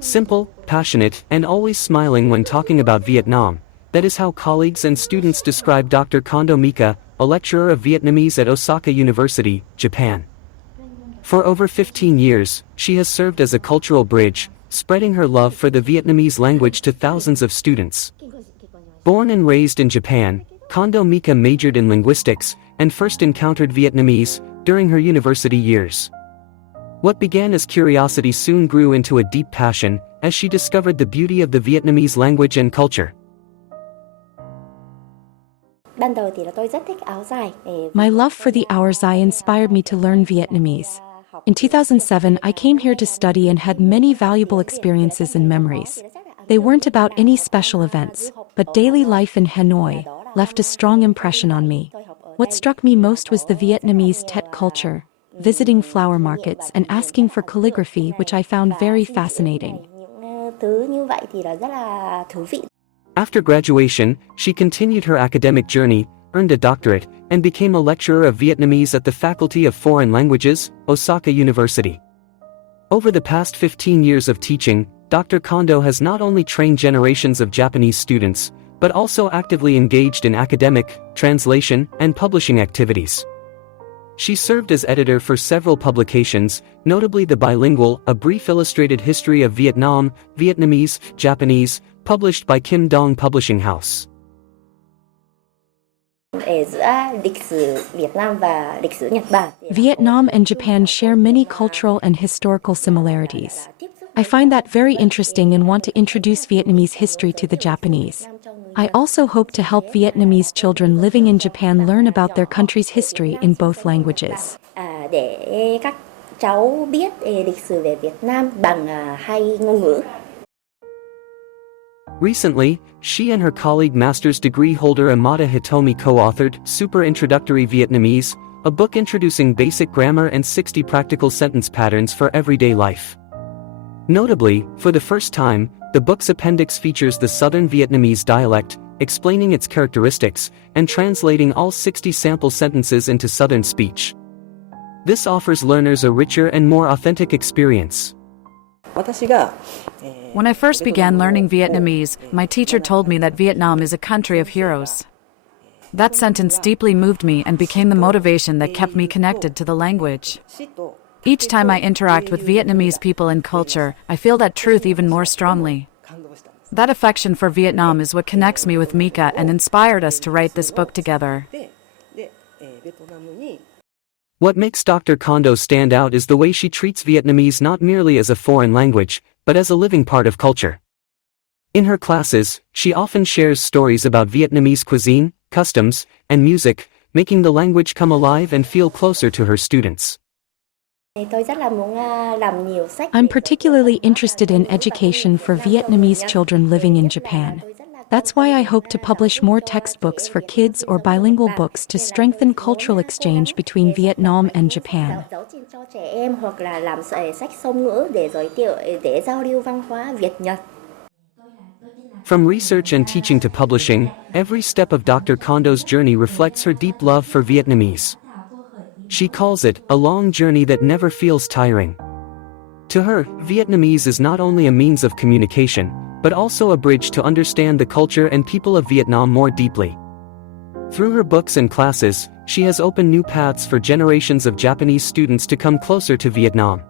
Simple, passionate, and always smiling when talking about Vietnam. That is how colleagues and students describe Dr. Kondo Mika, a lecturer of Vietnamese at Osaka University, Japan. For over 15 years, she has served as a cultural bridge, spreading her love for the Vietnamese language to thousands of students. Born and raised in Japan, Kondo Mika majored in linguistics, and first encountered Vietnamese during her university years. What began as curiosity soon grew into a deep passion, as she discovered the beauty of the Vietnamese language and culture. My love for the áo dài inspired me to learn Vietnamese. In 2007, I came here to study and had many valuable experiences and memories. They weren't about any special events, but daily life in Hanoi left a strong impression on me. What struck me most was the Vietnamese Tet culture, visiting flower markets and asking for calligraphy, which I found very fascinating. After graduation, she continued her academic journey, earned a doctorate, and became a lecturer of Vietnamese at the Faculty of Foreign Languages, Osaka University. Over the past 15 years of teaching, Dr. Kondo has not only trained generations of Japanese students, but also actively engaged in academic, translation, and publishing activities. She served as editor for several publications, notably the bilingual A Brief Illustrated History of Vietnam, Vietnamese, Japanese, published by Kim Dong Publishing House. Vietnam and Japan share many cultural and historical similarities. I find that very interesting and want to introduce Vietnamese history to the Japanese. I also hope to help Vietnamese children living in Japan learn about their country's history in both languages. Recently, she and her colleague master's degree holder Amada Hitomi co-authored Super Introductory Vietnamese, a book introducing basic grammar and 60 practical sentence patterns for everyday life. Notably, for the first time, the book's appendix features the Southern Vietnamese dialect, explaining its characteristics, and translating all 60 sample sentences into Southern speech. This offers learners a richer and more authentic experience. When I first began learning Vietnamese, my teacher told me that Vietnam is a country of heroes. That sentence deeply moved me and became the motivation that kept me connected to the language. Each time I interact with Vietnamese people and culture, I feel that truth even more strongly. That affection for Vietnam is what connects me with Mika and inspired us to write this book together. What makes Dr. Kondo stand out is the way she treats Vietnamese not merely as a foreign language, but as a living part of culture. In her classes, she often shares stories about Vietnamese cuisine, customs, and music, making the language come alive and feel closer to her students. I'm particularly interested in education for Vietnamese children living in Japan. That's why I hope to publish more textbooks for kids or bilingual books to strengthen cultural exchange between Vietnam and Japan. From research and teaching to publishing, every step of Dr. Kondo's journey reflects her deep love for Vietnamese. She calls it a long journey that never feels tiring. To her, Vietnamese is not only a means of communication, but also a bridge to understand the culture and people of Vietnam more deeply. Through her books and classes, she has opened new paths for generations of Japanese students to come closer to Vietnam.